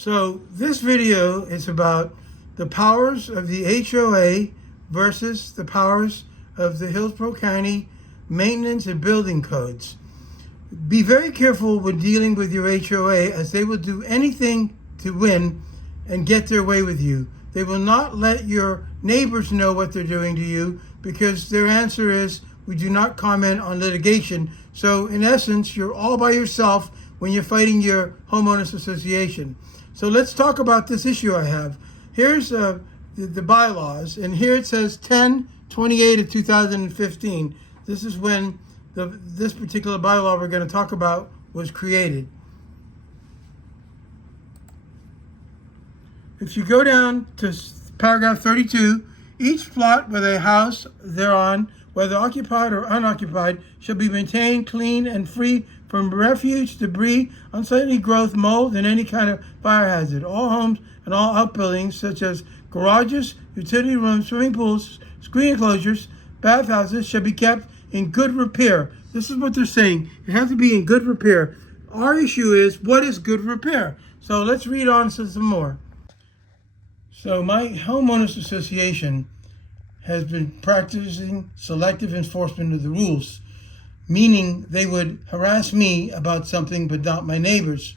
So this video is about the powers of the HOA versus the powers of the Hillsborough County Maintenance and Building Codes. Be very careful when dealing with your HOA, as they will do anything to win and get their way with you. They will not let your neighbors know what they're doing to you, because their answer is, we do not comment on litigation. So in essence, you're all by yourself when you're fighting your homeowners association. So let's talk about this issue I have. Here's the bylaws, and here it says 10/28 of 2015. This is when this particular bylaw we're going to talk about was created. If you go down to paragraph 32, each plot with a house thereon, whether occupied or unoccupied, shall be maintained clean and free from refuse, debris, unsightly growth, mold, and any kind of fire hazard. All homes and all outbuildings, such as garages, utility rooms, swimming pools, screen enclosures, bathhouses, shall be kept in good repair. This is what they're saying. It has to be in good repair. Our issue is, what is good repair? So let's read on to some more. So my homeowners association has been practicing selective enforcement of the rules, meaning they would harass me about something but not my neighbors.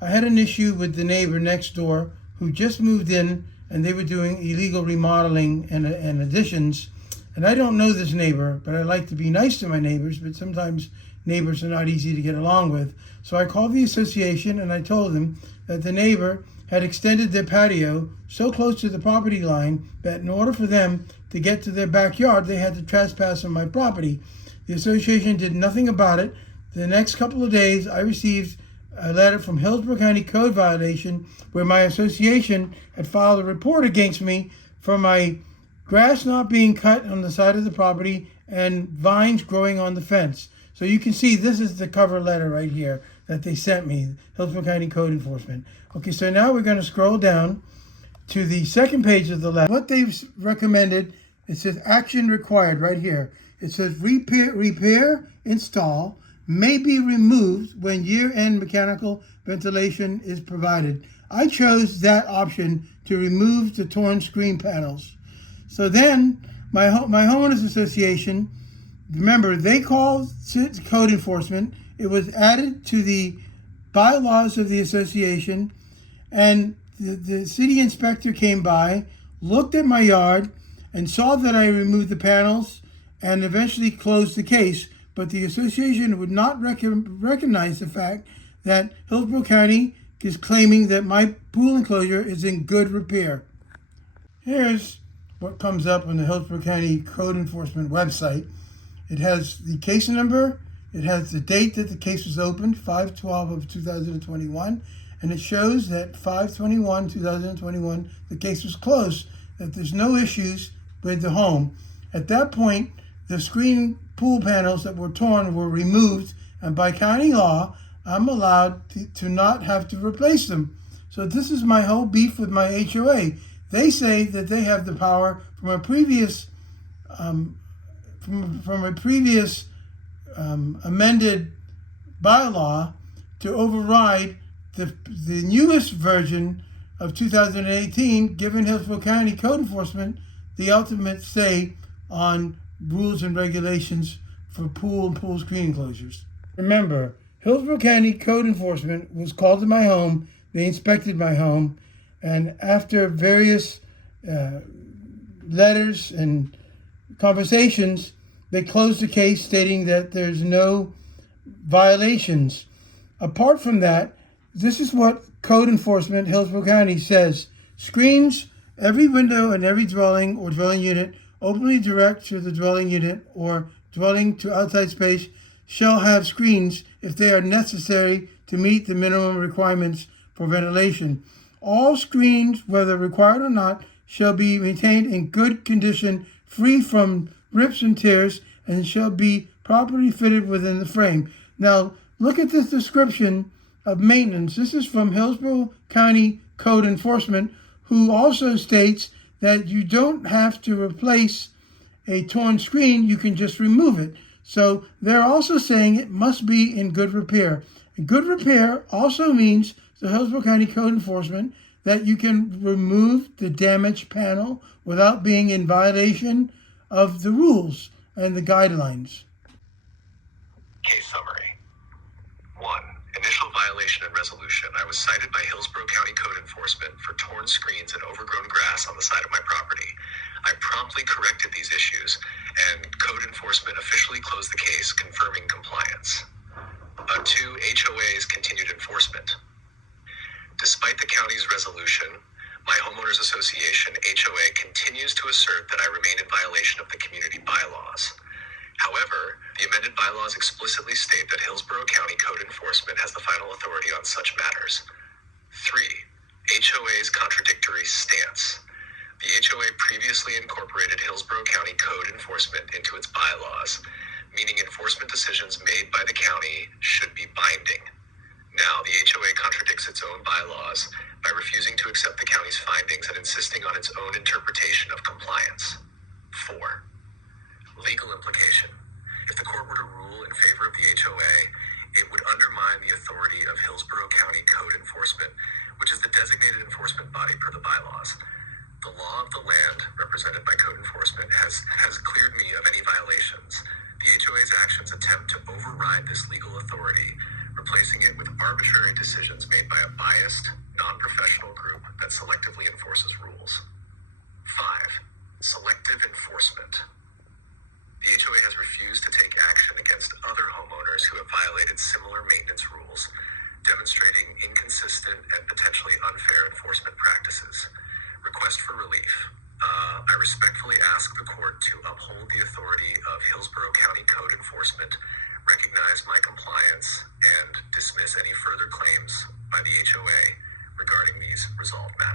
I had an issue with the neighbor next door who just moved in, and they were doing illegal remodeling and additions. And I don't know this neighbor, but I like to be nice to my neighbors, but sometimes neighbors are not easy to get along with. So I called the association and I told them that the neighbor had extended their patio so close to the property line that in order for them to get to their backyard, they had to trespass on my property. The association did nothing about it. The next couple of days, I received a letter from Hillsborough County Code violation where my association had filed a report against me for my grass not being cut on the side of the property and vines growing on the fence. So you can see this is the cover letter right here that they sent me, Hillsborough County Code Enforcement. Okay, so now we're going to scroll down to the second page of the letter. What they've recommended, it says action required right here. It says repair, install, may be removed when year-end mechanical ventilation is provided. I chose that option to remove the torn screen panels. So then my homeowners association, remember, they called code enforcement. It was added to the bylaws of the association, and the city inspector came by, looked at my yard, and saw that I removed the panels and eventually closed the case. But the association would not recognize the fact that Hillsborough County is claiming that my pool enclosure is in good repair. Here's what comes up on the Hillsborough County Code Enforcement website. It has the case number, it has the date that the case was opened, 5/12 of 2021, and it shows that 5/21/2021 the case was closed, that there's no issues with the home. At that point, the screen pool panels that were torn were removed, and by county law, I'm allowed to not have to replace them. So this is my whole beef with my HOA. They say that they have the power from a previous amended bylaw to override the newest version of 2018, giving Hillsborough County Code Enforcement the ultimate say on rules and regulations for pool and pool screen enclosures. Remember, Hillsborough County Code Enforcement was called to my home. They inspected my home, and after various letters and conversations, they closed the case, stating that there's no violations. Apart from that, this is what Code Enforcement Hillsborough County says: screens, every window in every dwelling or dwelling unit openly direct to the dwelling unit or dwelling to outside space shall have screens if they are necessary to meet the minimum requirements for ventilation. All screens, whether required or not, shall be maintained in good condition, free from rips and tears, and shall be properly fitted within the frame. Now, look at this description of maintenance. This is from Hillsborough County Code Enforcement, who also states that you don't have to replace a torn screen, you can just remove it. So they're also saying it must be in good repair. And good repair also means the Hillsborough County Code Enforcement that you can remove the damaged panel without being in violation of the rules and the guidelines. Case summary. 1. Initial violation and resolution. I was cited by Hillsborough County Code Enforcement for torn screens and overgrown grass on the side of my property. I promptly corrected these issues, and Code Enforcement officially closed the case, confirming compliance. 2. HOA's continued enforcement. Despite the county's resolution, my homeowners association, HOA, continues to assert that I remain in violation of the community bylaws. However, the amended bylaws explicitly state that Hillsborough County Code Enforcement has the final authority on such matters. 3. HOA's contradictory stance. The HOA previously incorporated Hillsborough County Code Enforcement into its bylaws, meaning enforcement decisions made by the county should be binding. Now, the HOA contradicts its own bylaws by refusing to accept the county's findings and insisting on its own interpretation of compliance. 4. Legal implication. If the court were to rule in favor of the HOA, it would undermine the authority of Hillsborough County Code Enforcement, which is the designated enforcement body per the bylaws. The law of the land, represented by Code Enforcement, has cleared me of any violations. The HOA's actions attempt to override this legal authority, replacing it with arbitrary decisions made by a biased, non-professional group that selectively enforces rules. 5. Selective enforcement. The HOA has refused to take action against other homeowners who have violated similar maintenance rules, demonstrating inconsistent and potentially unfair enforcement practices. Request for relief. I respectfully ask the court to uphold the authority of Hillsborough County Code Enforcement, recognize my compliance, and dismiss any further claims by the HOA regarding these resolved matters.